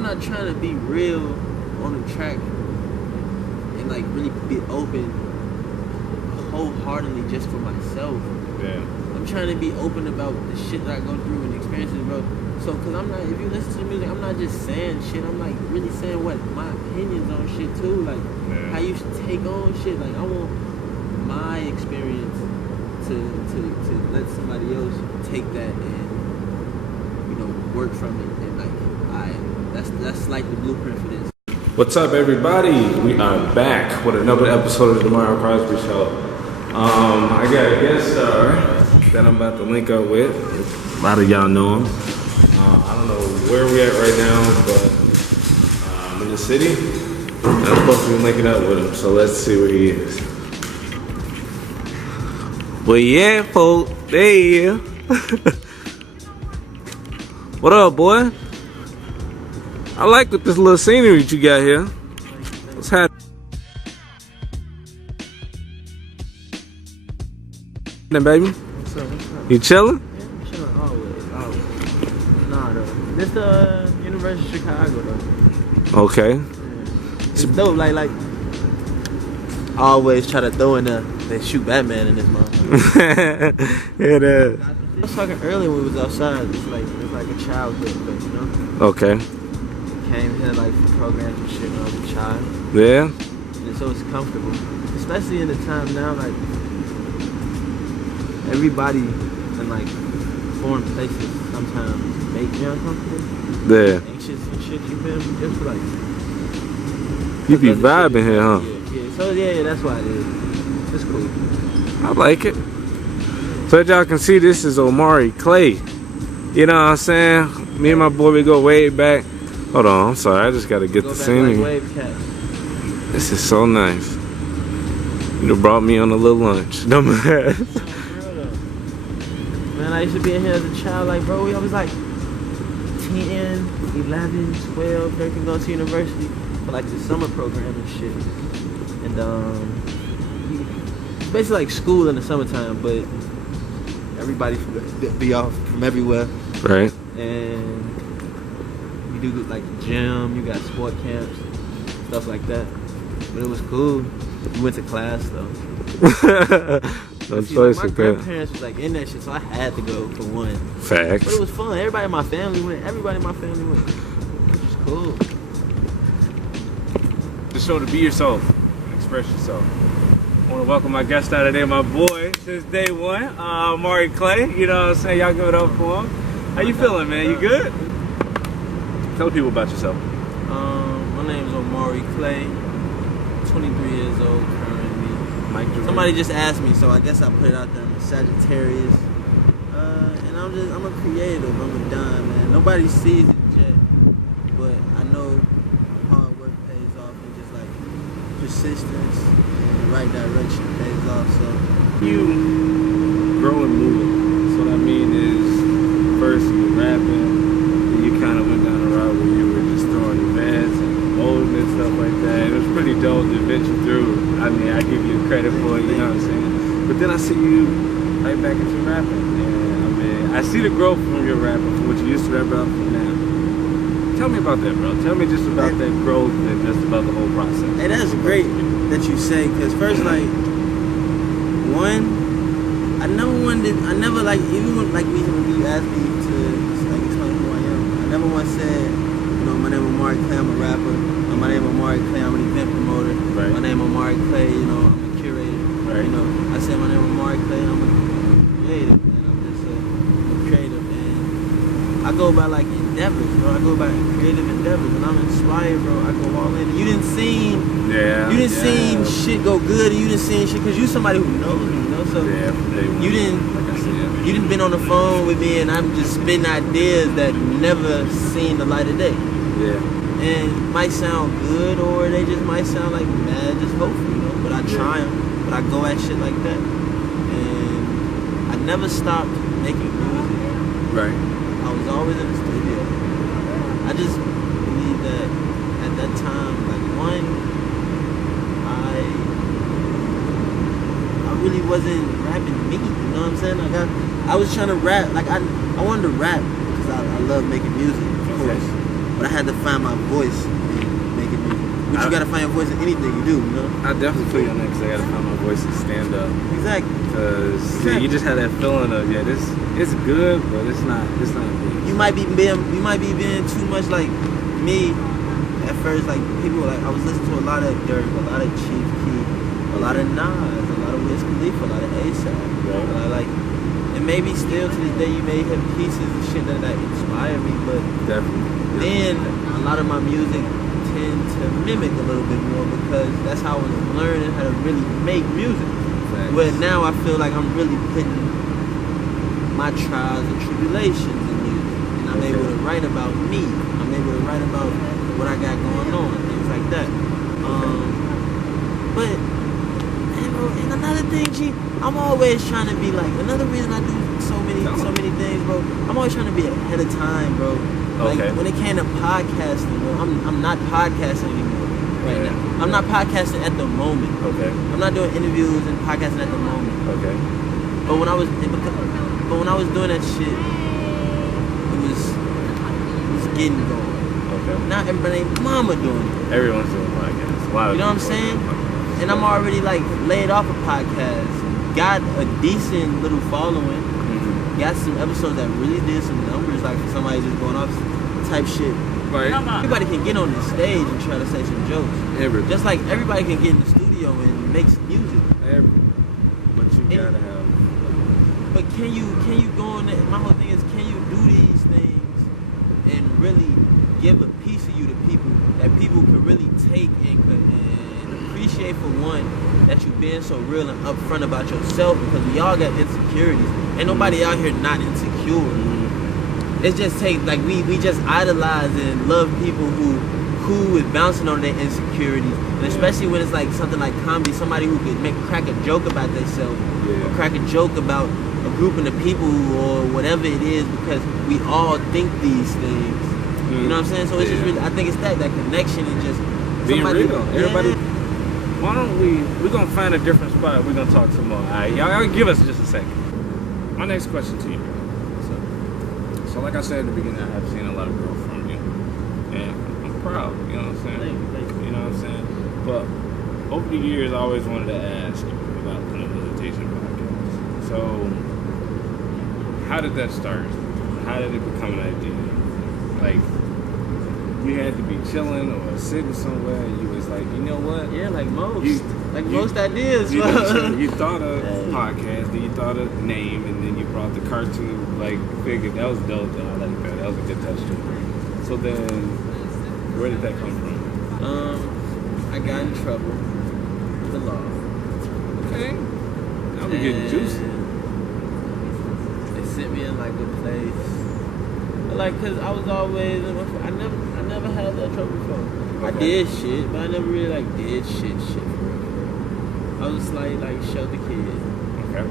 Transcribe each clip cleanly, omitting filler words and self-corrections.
I'm not trying to be real on the track and like really be open wholeheartedly just for myself. Yeah. I'm trying to be open about the shit that I go through and experiences, bro. So, cause I'm not, if you listen to the music, I'm not just saying shit. I'm like really saying what my opinions on shit too. Like how you should take on shit. Like I want my experience to let somebody else take that and work from it. And like that's like the blueprint for this. What's up, everybody? We are back with another episode of the Omari Crosby Show. I got a guest star that I'm about to link up with. A lot of y'all know him. I don't know where we at right now, but I'm in the city. I'm supposed to be linking up with him, so let's see where he is. Well, yeah, folks, there he is. What up, boy? I like this little scenery that you got here. What's happening, baby? What's up? You chilling? Yeah, I'm chilling always. Nah, though. This the University of Chicago, though. Okay. Yeah. It's dope. Like, I always try to throw in they shoot Batman in this motherfucker. It is. I was talking earlier when we was outside. It's like a childhood place, you know? Okay. Came here like for programs and shit when I was a child. Yeah. And so it's comfortable. Especially in the time now, like everybody in like foreign places sometimes make me uncomfortable. Yeah. Anxious and shit, you feel me? Just for like you be vibing here, huh? Yeah. So yeah, that's why it is. It's cool. I like it. So that y'all can see, this is Omari Clay. You know what I'm saying? Me and my boy, we go way back. Hold on, I'm sorry. I just got to get the scenery. Like wave cat. This is so nice. You done brought me on a little lunch. No matter. Man, I used to be in here as a child. Like, bro, I was like 10, 11, 12, 13, going to university for like the summer program and shit. And it's basically like school in the summertime, but everybody be off from everywhere. Right. And you do like gym, you got sport camps, stuff like that. But it was cool. We went to class though. No choice. My grandparents was like in that shit, so I had to go for one. Facts. But it was fun. Everybody in my family went. Which is cool. Just show to be yourself, express yourself. I want to welcome my guest out today, my boy, since day one, Omari Clay. You know what I'm saying? Y'all give it up for him. How you feeling, man? You good? Tell people about yourself. My name is Omari Clay. 23 years old currently. Somebody just asked me, so I guess I put it out there. I'm a Sagittarius, and I'm a creative. I'm a dime, man. Nobody sees it yet, but I know hard work pays off, and just like persistence in the right direction pays off. So you growing moving. So what I mean is, first you were rapping, then you kind of went down the route where you were just throwing events and molding and stuff like that. It was pretty dope to venture through. I mean, I give you credit for it, you know what I'm saying? But then I see you right back into rapping. And I mean, I see the growth from your rapping, from what you used to rap about from now. Tell me about that, bro. Tell me just about that growth and just about the whole process. Hey, that's great that you say, because first, like, I never, like, even when, like, when you asked me to, like, explain who I am, I never once said, my name is Omari Clay, I'm a rapper. My name is Omari Clay, I'm an event promoter. Right. My name is Omari Clay, I'm a curator. Right. I said my name is Omari Clay, I'm a creative, and I'm just a creative. And I go by, like, endeavors, bro. I go by creative endeavors, and I'm inspired, bro. I go all in. You didn't see shit go good, and you didn't see shit, because you somebody who knows me, So you didn't been on the phone with me, and I'm just spitting ideas that never seen the light of day. Yeah. And might sound good, or they just might sound like mad, just hopeful, But I try them, but I go at shit like that, and I never stopped making music. Right. I was always in the studio. I just believe that at that time, like I really wasn't rapping me. You know what I'm saying? Like I was trying to rap. Like I wanted to rap because I love making music, of course. but I had to find my voice and make it music. But you gotta find your voice in anything you do, you know? I definitely feel you on that because I gotta find my voice and stand up. Exactly. Because you just had that feeling of this. It's good, but it's not me. You might be being too much like me. At first, like people like I was listening to a lot of Dirk, a lot of Chief Keef, a lot of Nas, a lot of Wiz Khalifa, a lot of A$AP. Right. And maybe still to this day you may have pieces of shit that inspire me, but Definitely. then a lot of my music tend to mimic a little bit more because that's how I was learning how to really make music. Thanks. But now I feel like I'm really putting my trials and tribulations in music, and I'm able to write about me. I'm able to write about what I got going on, things like that. But and another thing, G, I'm always trying to be like. Another reason I do so many things, bro. I'm always trying to be ahead of time, bro. Like when it came to podcasting, bro, I'm not podcasting anymore right now. I'm not podcasting at the moment. Okay. I'm not doing interviews and podcasting at the moment. Okay. But when I was doing that shit, it was getting going. Okay. Not everybody ain't mama doing it. Everyone's doing podcasts. A lot of You know what I'm people saying? doing podcasts. And I'm already like laid off a podcast. Got a decent little following. Mm-hmm. Got some episodes that really did some numbers, like for somebody just going off type shit. Right. Everybody can get on the stage and try to say some jokes. Everybody. Just like everybody can get in the studio and make some music. But you gotta have. But can you go on that? My whole thing is, can you do these things and really give a piece of you to people that people could really take and appreciate, for one, that you being so real and upfront about yourself, because we all got insecurities. Ain't nobody out here not insecure. It's just like we just idolize and love people who is bouncing on their insecurities, and especially when it's like something like comedy, somebody who could crack a joke about themselves, or crack a joke about a grouping of people or whatever it is, because we all think these things. You know what I'm saying? So it's just really, I think it's that connection and just being real. Everybody. Yeah. Why don't we're gonna find a different spot. We're gonna talk some more. All right, y'all give us just a second. My next question to you. So like I said in the beginning, I have seen a lot of growth from you, and I'm proud. You know what I'm saying? Thank you. You know what I'm saying? But over the years, I always wanted to ask you about the Visitation podcast. So, how did that start? How did it become an idea? Like, you had to be chilling or sitting somewhere, and you was like, you know what? Yeah, like most. Most ideas. You thought of podcast, then you thought of name, and then you brought the cartoon figure. That was dope, though. I like that. That was a good touch to it. So then, where did that come from? I got in trouble with the law. Okay. Now we getting juicy. They sent me in like a place. Cause I was always, I never had that trouble before. I did shit, but I never really did shit for real. I was like shelter kid. Okay.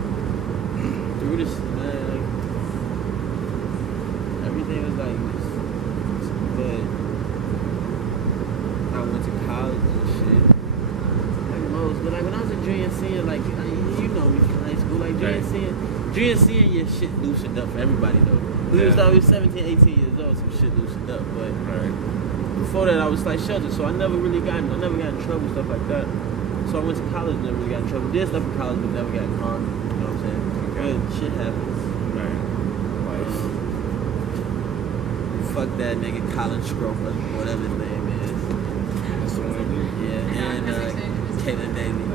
Through this, man, everything was like this. But I went to college and shit. But when I was a junior and senior, you know me from high school, junior and senior, your shit loosened up for everybody though. We was 17, 18 years old, some shit loosened up, but before that I was sheltered, so I never got in trouble, stuff like that. So I went to college, never really got in trouble. Did stuff in college, but never got caught. You know what I'm saying? Okay. But shit happens. Right. Fuck that nigga Colin Scroper, whatever his name is. That's the one. Yeah, and Caitlin Daly.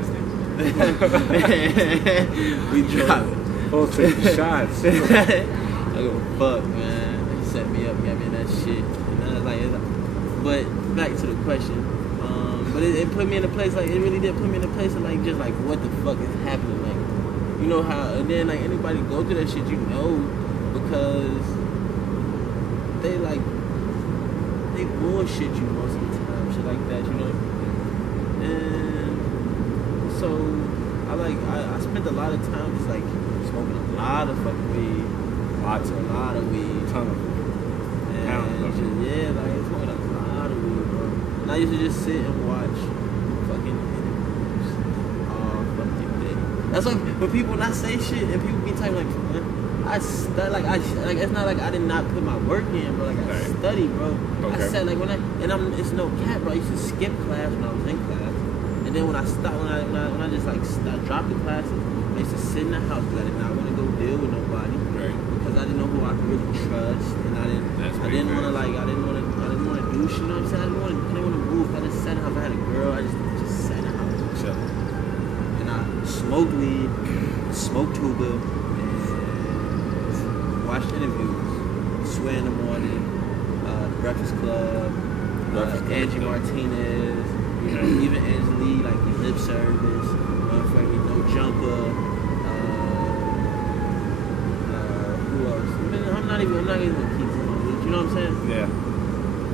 We dropped it. Both taking shots. I go, fuck, man. They set me up, got me in that shit. And I was but back to the question. But it put me in a place, it really did put me in a place of just what the fuck is happening? You know how, and then anybody go through that shit, you know, because they bullshit you most of the time, shit like that, you know. And so I spent a lot of time just smoking a lot of fucking weed. A lot of weed. Ton of And smoking a lot of weed, bro. And I used to just sit and watch fucking interviews all fucking day. That's why when people not say shit and people be typing man, it's not like I did not put my work in, bro. Like I study, bro. Okay. I said like it's no cap, bro. I used to skip class when I was in class, and then when I stopped, when I just like dropped the classes, I used to sit in the house because I did not want to go deal with nobody, Right. because I didn't know who I could really trust, and I didn't want to do shit. You know what I'm saying? I didn't want to move. I just sat in the house. I had a girl. I just sat in the house. Sure. And I smoked weed, smoked hookah, and watched interviews. Swear in the Morning, Breakfast Club, Angie Martinez, you know, even Angelique, like the Lip Service, motherfucking No Jumper. Who else? I'm not even gonna keep going. You know what I'm saying? Yeah.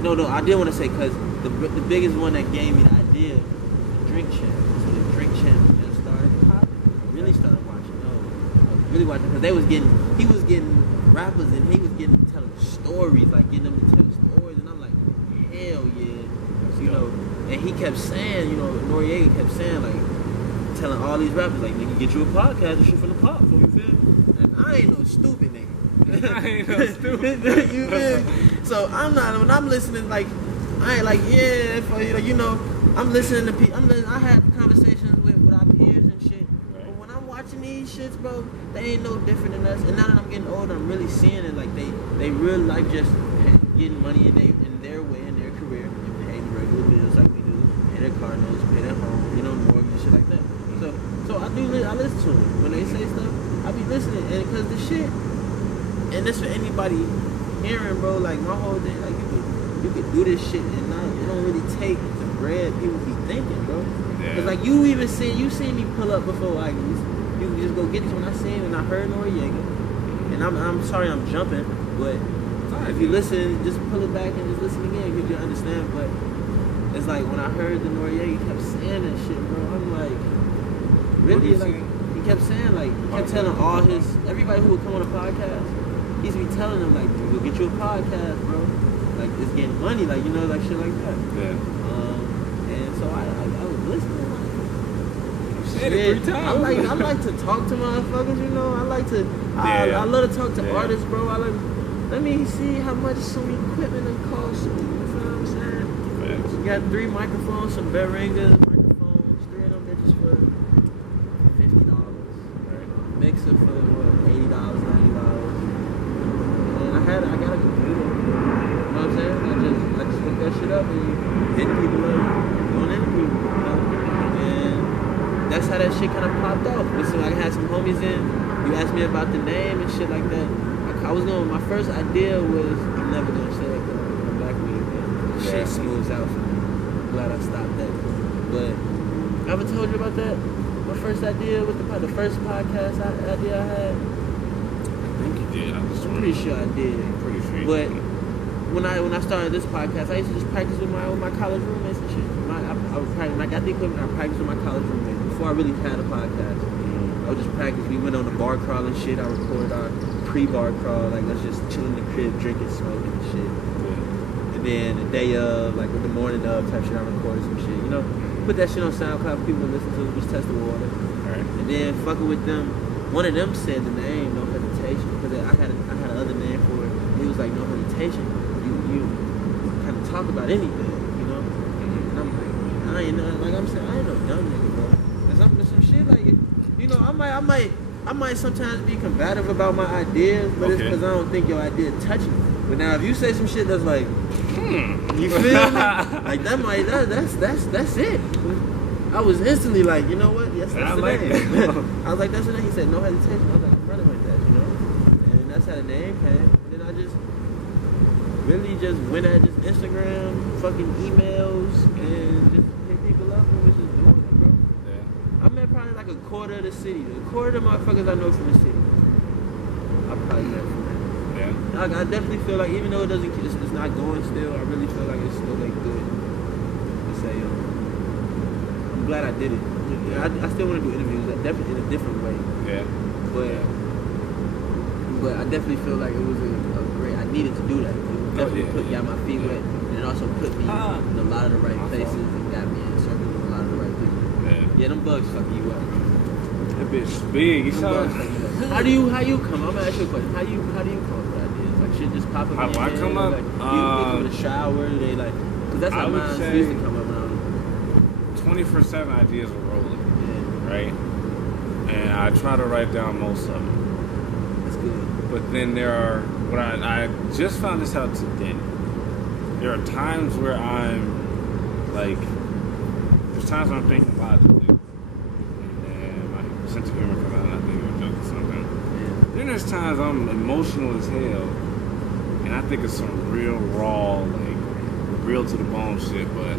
No, I did want to say, because the biggest one that gave me the idea was the Drink Champ. So the Drink Champ just started popping. I really started watching those. I was really watching, because he was getting rappers, and he was telling stories, like getting them to tell stories, and I'm like, hell yeah. So, you know, and he kept saying, you know, Noriega kept saying, like, telling all these rappers, like, nigga, get you a podcast and shit from the pop, so you feel me? And I ain't no stupid nigga. I ain't no stupid. You feel me? So when I'm listening, like, I ain't like, yeah, for, you know, I'm listening to people, I have conversations with our peers and shit, right. But when I'm watching these shits, bro, they ain't no different than us, and now that I'm getting older, I'm really seeing it, like, they real life just getting money in their way, in their career, and paying the regular bills like we do, pay their car notes, pay their home, you know, mortgage and shit like that. So I listen to them. When they say stuff, I be listening, and because the shit, and this for anybody hearing, bro, like, my whole day, like, you could do this shit and not, it don't really take the bread people be thinking, bro. Yeah. Cause like you seen me pull up before, like, you can just go get this when I seen and I heard Noriega. And I'm sorry I'm jumping, but if you listen, just pull it back and just listen again, because you understand. But it's like when I heard the Noriega kept saying that shit, bro, I'm like, really, like, he kept saying, like, he kept telling everybody who would come on a podcast, he used to be telling them, like, go get you a podcast, bro. Like, it's getting money, like, you know, like, shit like that. Yeah. And so I was listening, like, you said it 3 times. I like to talk to motherfuckers, you know. I love to talk to artists, bro. Let me see how much some equipment it costs. You know what I'm saying? Facts. We got 3 microphones, some Behringer microphones, 3 of them bitches for $50. Right? Mixer for what, $80, $90. And I got a computer. You know what I'm saying? I just hook that shit up and hit people up, doing interviews, you know? And that's how that shit kind of popped off. Listen, I had some homies in. You asked me about the name and shit like that. My first idea was, I'm never gonna say it, I'm back with you, man. Shit smooths out for me. I'm glad I stopped that. But I ever told you about that? My first idea with the first podcast idea I had. I think you did. I'm pretty sure I did. Pretty sure. But when I started this podcast, I used to just practice with my college roommates and shit. I would practice, when I got the equipment, I practiced with my college roommates before I really had a podcast. I would just practice. We went on the bar crawl and shit. I recorded our pre-bar crawl, like, let's just chill in the crib, drinking, smoking and shit. Yeah. And then the day of, like, with the morning of type shit, I recorded some shit, you know? Put that shit on SoundCloud, people listen to it, just test the water. Right. And then fucking with them, one of them said the name, No Hesitation, because I had another name for it. He was like, No Hesitation, you kind of talk about anything, you know? And I'm like, I ain't no dumb nigga, bro. Cause some shit, like, you know, I might sometimes be combative about my ideas, but it's because I don't think your idea touches me. But now if you say some shit that's like, you feel me? Like that's it. I was instantly like, you know what? Yes, that's the name. I was like, that's the name. He said, No Hesitation. I was like, I'm running with that, you know? And that's how the name came. And then I just really just went at just Instagram, fucking emails, and just hit people up and was just doing it, bro. I met probably like a quarter of the city. A quarter of the motherfuckers I know from the city. I probably met from that. Yeah. I definitely feel like, even though it's not going still, I really feel like it's still like good to say, I'm glad I did it. I still want to do interviews, definitely in a different way. Yeah. But I definitely feel like it was a great, I needed to do that. It definitely got my feet wet, and it also put me in a lot of the right places and got me in circles with a lot of the right people. Yeah, them bugs fucking you up. That bitch big. You saw it? could. How do you come? I'm gonna ask you a question. How do you come up with ideas? Like shit just pop up. How in do your I head? come up? Like, you come in the shower. They like, cause that's how I would mine say used to come up when I was 24/7 ideas are rolling, yeah. right? And I try to write down most of them. That's good. But then there are, what I just found this out today. There are times where I'm like, there's times when I'm thinking logically, and my sense of humor comes out and I think of a joke or something. Yeah. Then there's times I'm emotional as hell, and I think it's some real raw, like real to the bone shit, but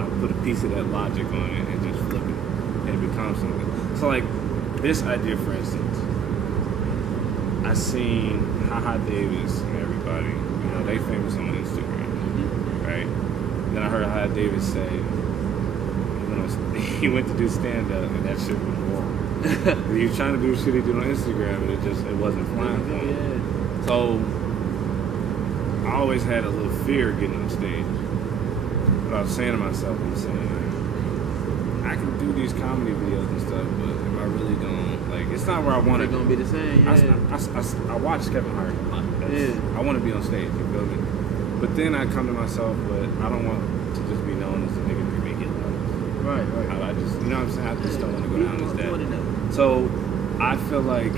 I'll put a piece of that logic on it and just flip it, and it becomes something. So like this idea, for instance, I seen Haha Davis and everybody, you know, they famous on Instagram, right? Then I heard Haha Davis say, he went to do stand up and that shit was wrong. He was trying to do shit he did on Instagram and it wasn't flying for him. Yeah. So I always had a little fear getting on stage. But I was saying to myself, I can do these comedy videos and stuff, but am I really gonna, like, it's not where I want to. It's gonna be the same, yeah. I watch Kevin Hart a lot. I want to be on stage, you feel me? But then I come to myself, but I don't want to just be known as the nigga who make it love. Right. I just, you know what I'm saying? I just don't want to go down as that. Know. So I feel like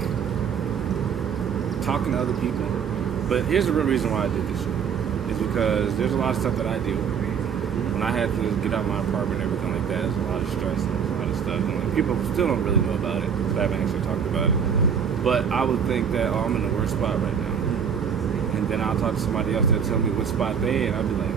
talking to other people, but here's the real reason why I did this shit, is because there's a lot of stuff that I deal with. When I had to get out of my apartment and everything like that, there's a lot of stress and there's a lot of stuff. And like, people still don't really know about it because I haven't actually talked about it. But I would think that, I'm in the worst spot right now. And then I'll talk to somebody else that'll tell me what spot they in. I'll be like,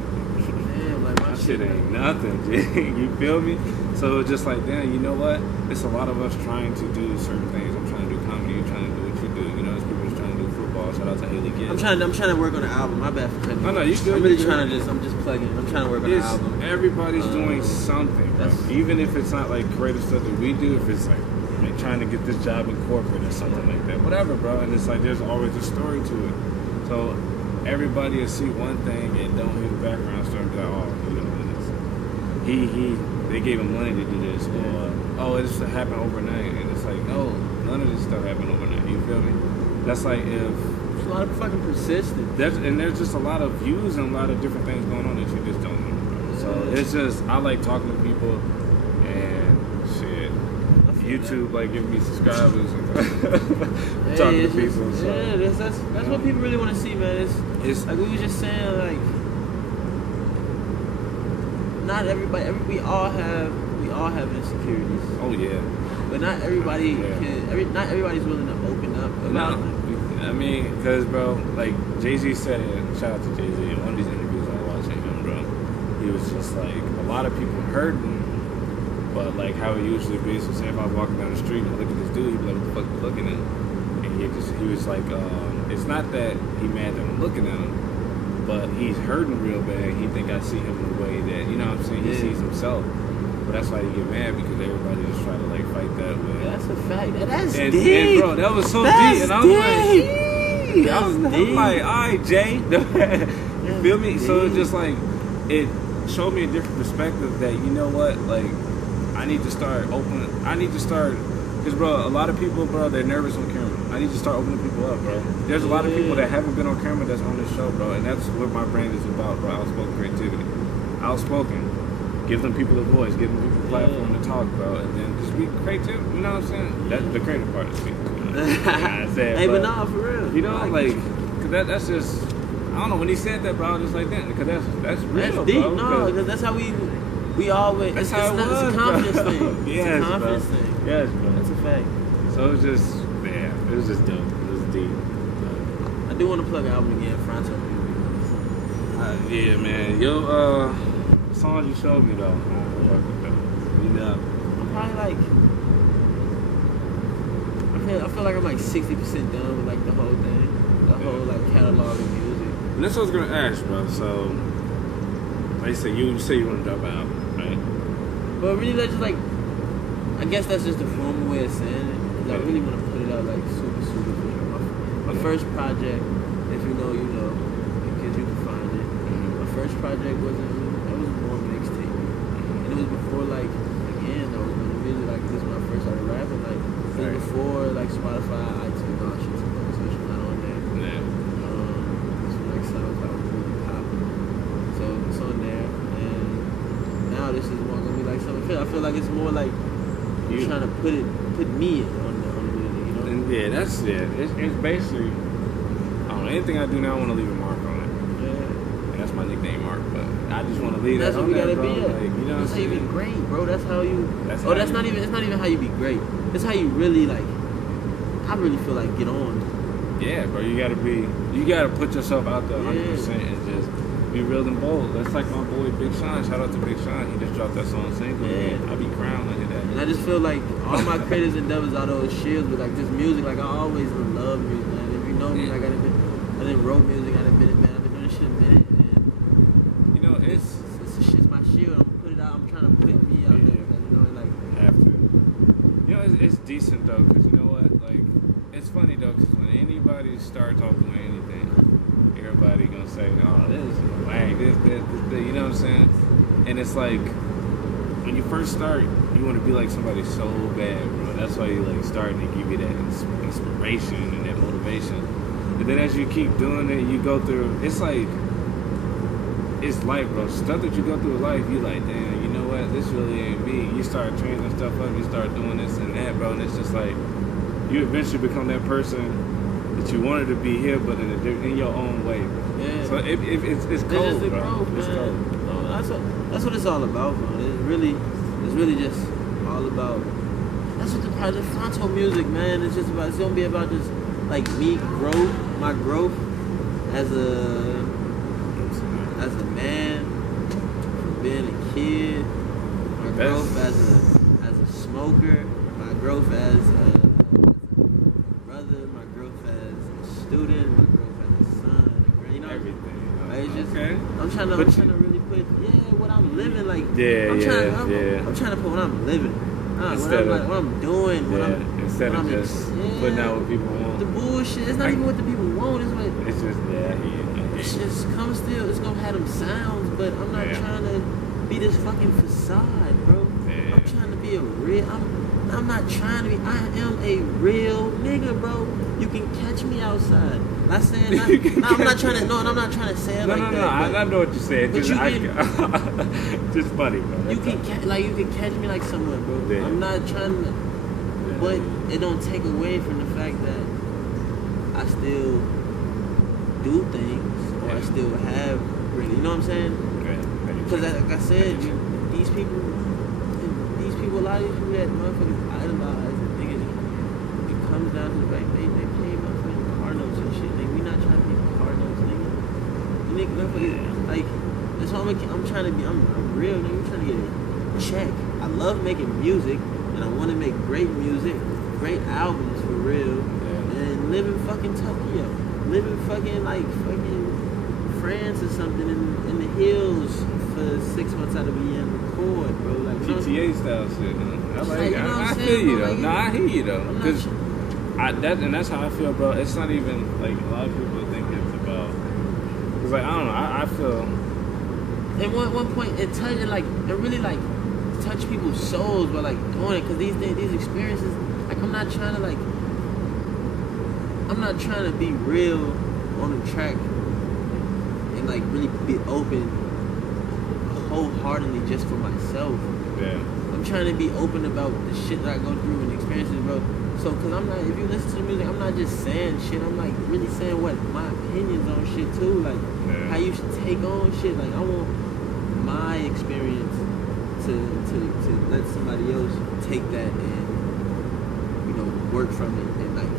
damn, like my shit ain't nothing, G. You feel me? So it's just like, damn, you know what? It's a lot of us trying to do certain things. I'm trying to do comedy, you're trying to do what you do. You know, there's people who's trying to do football. Shout out to Haley Gibbs. I'm trying to work on an album. My bad for cutting you. No, you good. I'm really trying to I'm just plugging. I'm trying to work on an album. Everybody's doing something, bro. Even if it's not like creative stuff that we do, if it's like trying to get this job in corporate or something like that, whatever, bro. And it's like there's always a story to it. So everybody will see one thing and don't hear the background story and be like, oh, you know, they gave him money to do this, or it just happened overnight, and it's like, no, none of this stuff happened overnight. You feel me? That's like if there's a lot of fucking persistence. There's just a lot of views and a lot of different things going on that you just don't know. So it's just, I like talking to people and shit. YouTube like giving me subscribers and talking to people. So. Yeah, that's what people really want to see, man. It's like we were just saying, like not everybody. We all have insecurities. Oh yeah. But not everybody can. Not everybody's willing to open up about it. I mean, cause bro, like Jay-Z said it. Shout out to Jay-Z. In one of these interviews I was watching him, bro, he was just like, a lot of people hurting. But like how it usually be, so say if I was walking down the street and I look at this dude, he'd be like, what the fuck you looking at? And he was like, it's not that he mad that I'm looking at him, but he's hurting real bad. He think I see him in a way that, you know what I'm saying, he sees himself. But that's why he get mad, because everybody just try to like fight that way. That's a fact. That's deep. And bro, that was so deep. And I was like, all right, Jay. You feel me? So it's just like, it showed me a different perspective that, you know what, like, I need to start because bro, a lot of people, bro, they're nervous on camera. I need to start opening people up, bro. There's a lot of people that haven't been on camera that's on this show, bro, and that's what my brand is about, bro. Outspoken creativity. Outspoken. Give them people a voice, give them people a platform to talk, bro, and then just be creative, you know what I'm saying? That's the creative part of me. Hey, but nah, for real. You know, like, cause that's just, I don't know, when he said that, bro, I was just like, that, because that's real, that's deep, bro. no, because that's how we always, it's a confidence thing. Yes, it's a confidence thing. Yes, bro. That's a fact. So it was just, man, it was just dope. It was deep. I do want to plug an album again, Fronto. Yeah, man. Yo, songs you showed me, though. You know. I'm probably like, I feel like I'm like 60% done with like the whole thing. The whole like catalog of music. And that's what I was going to ask, bro. So, like you said, you say you want to drop an album, right? But really, that's just like, I guess that's just the formal way of saying it. I really want to put it out like super for sure. My first project, if you know, you know, because you can find it. My first project was more mixtape, and it was before like in. I was making music like this when I first started rapping. Like Right. before like Spotify, iTunes, all shit, so it's not on there. Yeah. It's like SoundCloud was really popping. So it's on there, and now this is more gonna be like something. I feel like it's more like you're trying to put me on the music, you know? And it's basically, I don't know, anything I do now, I want to leave a mark on it. Yeah. And that's my nickname, Mark. But I just want to leave That's that what on we there, gotta bro. be at. Like, you know what I'm That's how you be saying? great, bro. That's how you. That's It's not even how you be great. It's how you really like. I really feel like get on. Yeah, bro. You gotta put yourself out there 100% and just be real and bold. That's like my boy Big Sean. Shout out to Big Sean. He just dropped that song single. Yeah. I be crying like that. And I just feel like all my creative endeavors are those shields with like this music. Like I always love music, man. If you know me, like I done wrote music. I done been it, man. I've been doing this shit a minute, and You know, it's my shield. I'm gonna put it out. I'm trying to put me out there. Because, you know, like have to. You know, it's decent though, because you know what? Like, it's funny though, because when anybody starts off doing anything, everybody gonna say, "Oh, this is whack, this, you know what I'm saying?" And it's like, when you first start, you want to be like somebody so bad, bro. That's why you like starting to give you that inspiration and that motivation. And then as you keep doing it, you go through. It's like, it's life, bro. Stuff that you go through in life, you like, damn, you know what? This really ain't me. You start changing stuff up. You start doing this and that, bro. And it's just like, you eventually become that person that you wanted to be here, but in your own way. yeah. So it's cold, just the bro. growth, It's man. cold. No, that's what it's all about, man. It's really just all about. That's what the Project Fronto music, man. It's just about. It's gonna be about just like me my growth as a man, from being a kid, my growth as a smoker, my growth as a brother, my growth as a student, my growth as a son, you know, Everything. like, it's just, Okay. I'm trying to really put what I'm living like. I'm trying to put what I'm living. What I'm doing, instead of just putting out what people want. The bullshit. It's not even what the people want. It's what. It's just It's just come still. It's gonna have them sounds, but I'm not trying to be this fucking facade, bro. Yeah. I'm trying to be a real. I'm not trying to be. I am a real nigga, bro. You can catch me outside. Not saying. I'm not trying to. No, and I'm not trying to say it like that. No. I know what you said. But Just, just funny, bro. You can catch me like someone, bro. Yeah. I'm not trying to. But it don't take away from the fact that I still do things, or I still have really. You know what I'm saying? Because like I said, these people, a lot of these people that motherfuckers idolize, and think it comes down to the fact they pay motherfucking car notes and shit. Like, we not trying to pay car notes, nigga. You nigga, motherfuckers, like, that's why I'm trying to be, I'm real, nigga. I'm trying to get a check. I love making music, and I want to make great music, great albums for real, and live in fucking Tokyo. Live in fucking France or something in the hills for 6 months out of the year and record, bro. Like, GTA style shit. I feel saying, you bro, though. like, No, I hear you though. I'm not Cause sure. that's how I feel, bro. It's not even like a lot of people think it's about. Cause like I don't know. I feel. At one point, it really like touch people's souls by like doing it, cause these experiences, like I'm not trying to be real on the track and like really be open wholeheartedly just for myself. Yeah. I'm trying to be open about the shit that I go through and experiences, bro. So, cause I'm not, if you listen to the music, I'm not just saying shit. I'm like really saying what my opinions on shit too, like how you should take on shit. Like I want my experience to let somebody else take that and work from it, and like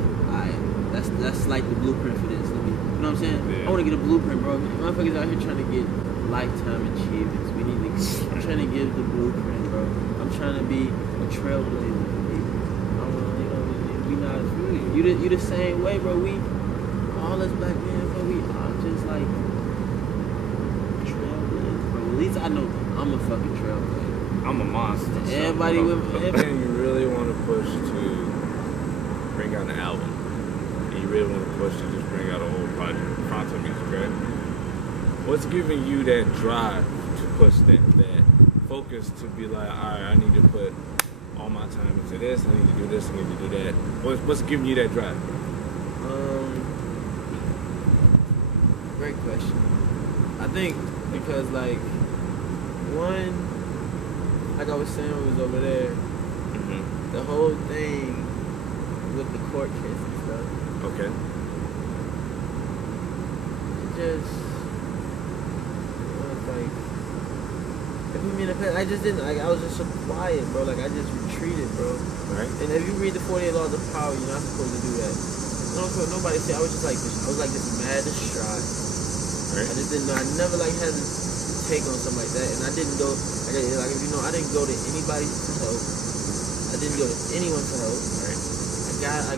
that's like the blueprint for this. You know what I'm saying? Yeah. I want to get a blueprint, bro. Motherfuckers out here trying to get lifetime achievements. I'm trying to give the blueprint, bro. I'm trying to be a trailblazer for people. I want, we not you the same way, bro. We all us black men, bro. We are just like trailblazers, bro. At least I know I'm a fucking trailblazer. I'm a monster. Everybody And you really want to push to bring out an album, and you really want to push to just bring out a whole project, Fronto music, right? What's giving you that drive to push that focus to be like, all right, I need to put all my time into this. I need to do this. I need to do that. What's giving you that drive? Great question. I think because like one, like I was saying, when we was over there, the whole thing with the court case and stuff. Okay. It just was like, it put me in a place. I just didn't. Like, I was just so quiet, bro. Like I just retreated, bro. Right. And if you read the 48 Laws of Power, you're not supposed to do that. I don't care what nobody say. I was just like this. I was like this mad distraught. Right. I just didn't know. I never like had to take on something like that, and I didn't go. Like if you know, I didn't go to anybody for help. I didn't go to anyone for help. Right. I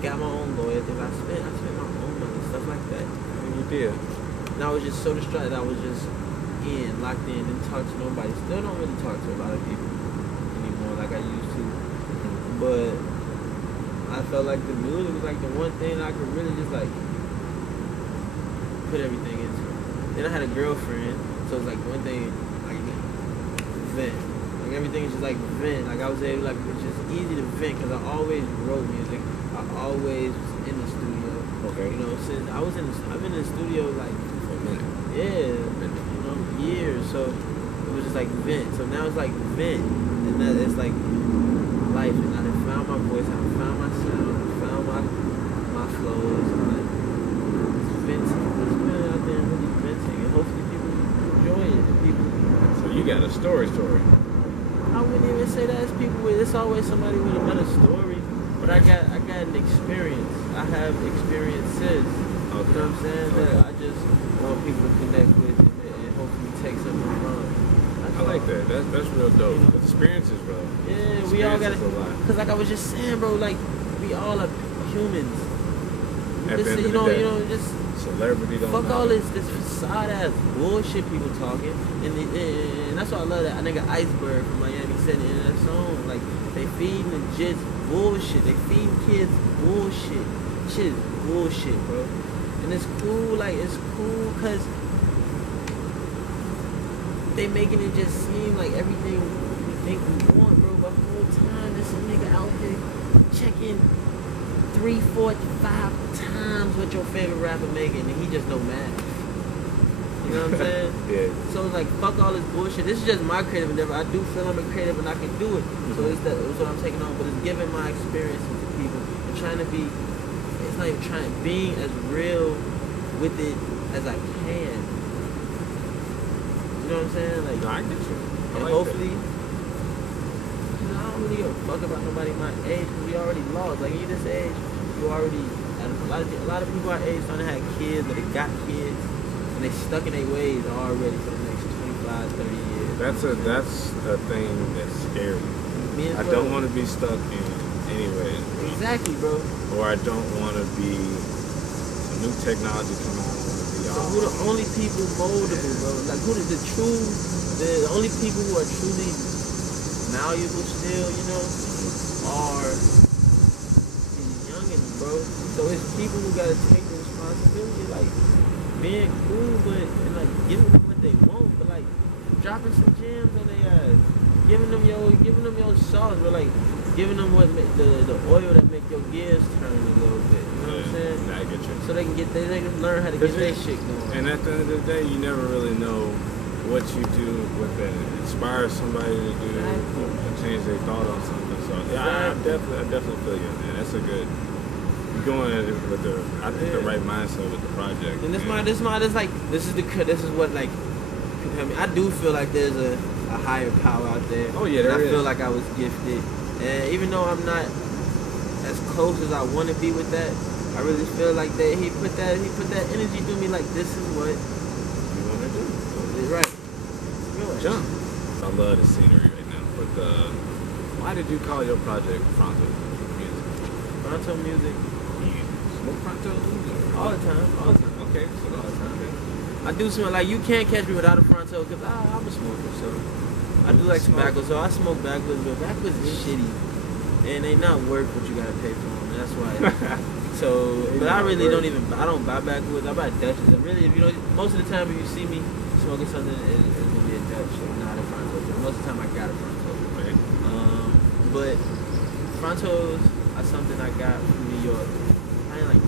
got my own lawyer. I spent my own money, stuff like that. And you did. And I was just so distracted. I was just locked in, didn't talk to nobody. Still don't really talk to a lot of people anymore like I used to. But I felt like the music was like the one thing I could really just like put everything into. Then I had a girlfriend, so it's like one thing I could vent. Like everything is just like vent. Like I was able, like it's just easy to vent because I always wrote music. I always was in the studio. Okay. You know, since I've been in the studio like For a minute. yeah, you know, years. So it was just like vent. So now it's like vent, and that it's like life. And I done found my voice. I done found my sound. I found my flows. And like it's venting. It's been out there really venting, and hopefully people enjoy it. And people. So you got a story. I wouldn't even say that it's people with. It's always somebody with a better story. But I got an experience. I have experiences. Okay. You know what I'm saying? Okay. That I just want people to connect with and hopefully take something from. I like that. That's real dope. You know? Experiences, bro. Yeah, we all got Experiences a lot. Cause like I was just saying, bro, like we all are humans. At the Just, end of you know, the day, you know, just celebrity don't fuck matter. all this facade ass bullshit people talking, and that's why I love that. I nigga Iceberg from Miami said it in that song. Like they feeding the jits bullshit. They feeding kids bullshit. Shit is bullshit, bro. And it's cool. Like it's cool cause they making it just seem like everything we think we want, bro. But the whole time, there's some nigga out here checking 3, 4, 5 times what your favorite rapper making, and he just know math. You know what I'm saying? Yeah. So it's like, fuck all this bullshit. This is just my creative endeavor. I do feel I'm a creative and I can do it. So it's what I'm taking on. But it's giving my experiences to people and trying to be, it's not even trying, being as real with it as I can. You know what I'm saying? Like, No, I get you. I and like hopefully, you know, I don't really give a fuck about nobody my age. We already lost. Like, you this age, you already, a lot of people our age starting to have kids, or they got kids, and they stuck in their ways already for the next 25, 30 years. That's a thing that's scary. Me as I well. don't want to be stuck in any way. Exactly, bro. Or I don't want to be some new technology coming out. So who the only people moldable, bro? Like who the only people who are truly malleable still, you know, are these youngins, bro. So it's people who gotta take the responsibility, like being cool, but and like giving them what they want, but like dropping some gems on their ass, giving them your sauce, but like giving them what the oil that make your gears turn a little bit. You know what I'm saying? I get you. So they can learn how to get their shit going. And at the end of the day, you never really know what you do with that inspires somebody to do and change their thought on something. So yeah, I definitely feel you, man. That's a good. You're going at it with the right mindset with the project. And this is what like. I mean, I do feel like there's a higher power out there. Oh yeah, there and I is. feel like I was gifted, and even though I'm not as close as I want to be with that, I really feel like that he put that energy through me. Like this is what You want to do? is right. Really. Jump. I love the scenery right now. But why did you call your project Fronto Music? Fronto music You smoke Fronto music? all the time. All the time. Okay, so all the time. I do smell like you can't catch me without a Fronto because I'm a smoker. So I do like tobacco. So I smoke backwoods, but backwoods is shitty, and they not worth what you gotta pay for them. That's why. So, but I really I don't buy backwoods. I buy Dutchess. And really, if you know, most of the time if you see me smoking something, it's gonna be a that shit. Not a Fronto. But most of the time I got a Fronto. Right. But Frontos are something I got from New York. Probably like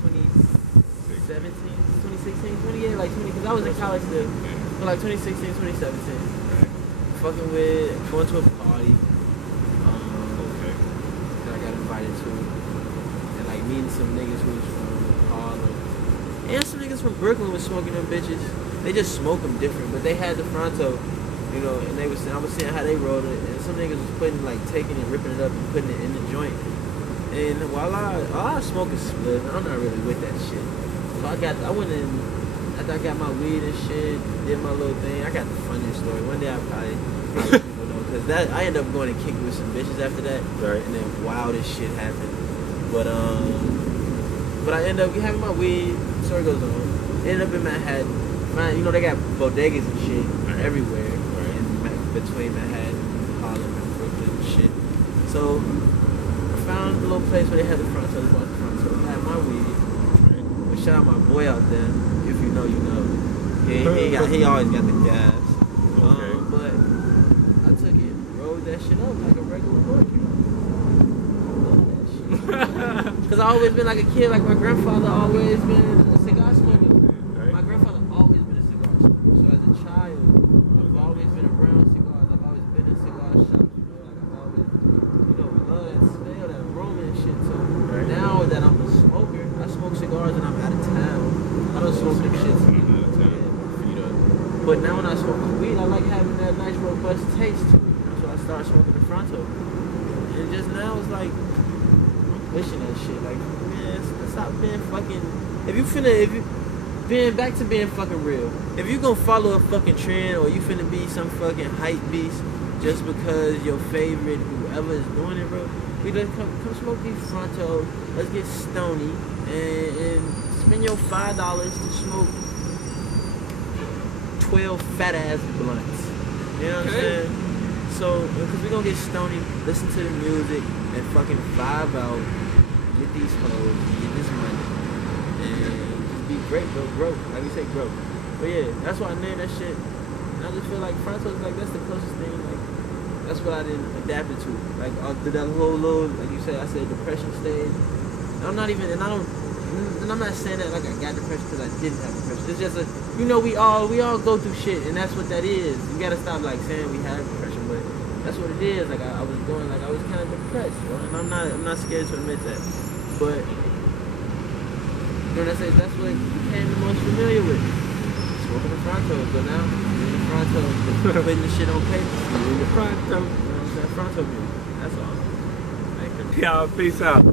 2017, 2016, 20, like 20, because I was in college still. But like 2016, 2017. Fucking with, going to a party. That I got invited to. And like meeting some niggas who was from Harlem. And some niggas from Brooklyn was smoking them bitches. They just smoke them different, but they had the Fronto, you know, and I was seeing how they rolled it, and some niggas was putting, like, taking it, ripping it up, and putting it in the joint. And while I smoke a split, I'm not really with that shit. So I went in, after I got my weed and shit, did my little thing. I got the funniest story. One day I probably people know, because I ended up going and kicking with some bitches after that, Right. and then wildest shit happened. But I ended up having my weed. Story goes on. Ended up in Manhattan. Man, you know they got bodegas and shit everywhere between Manhattan, Harlem, and Brooklyn and shit. So I found a little place where they had the Fronto. Bought the Fronto. I had my weed. But shout out my boy out there. If you know, you know. He always got the gas. Okay. But I took it, rolled that shit up like a regular boy. Because I always been like a kid, like my grandfather always been a cigar smoker. My grandfather always been a cigar smoker. So as a child, I've always been around cigars. I've always been in cigar shops. You know, like I've always, love that smell, that aroma and shit. So now that I'm a smoker, I smoke cigars and I'm out of town. I don't smoke them shits. But now when I smoke weed, I like having that nice robust taste to it. So I started smoking the Fronto. And just now it's like, pushing that shit, like, man, stop being fucking. If you being back to being fucking real. If you gonna follow a fucking trend or you finna be some fucking hype beast just because your favorite whoever is doing it, bro, we just come smoke these Frontos. Let's get stony and spend your $5 to smoke 12 fat ass blunts. You know what I'm saying? So, because we gonna get stony, listen to the music, and fucking vibe out, get these hoes, get this money, and just be great, bro. Broke, like we say, broke. But yeah, that's why I named that shit. And I just feel like Fronto's like that's the closest thing. Like that's what I didn't adapt it to. Like through that whole little, like you said, I said depression stage. I'm not even, and I'm not saying that like I got depression because I didn't have depression. It's just we all go through shit, and that's what that is. You gotta stop like saying we have depression, but that's what it is. Like I was going, like I was kind of depressed, bro, and I'm not scared to admit that. But that's what you became the most familiar with. Smoking the Frontos, but now you're in the Frontos, putting the shit on paper. You're in the Fronto. You know what I'm saying? Fronto music. That's all. Thank you. Y'all, peace out.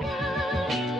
Love.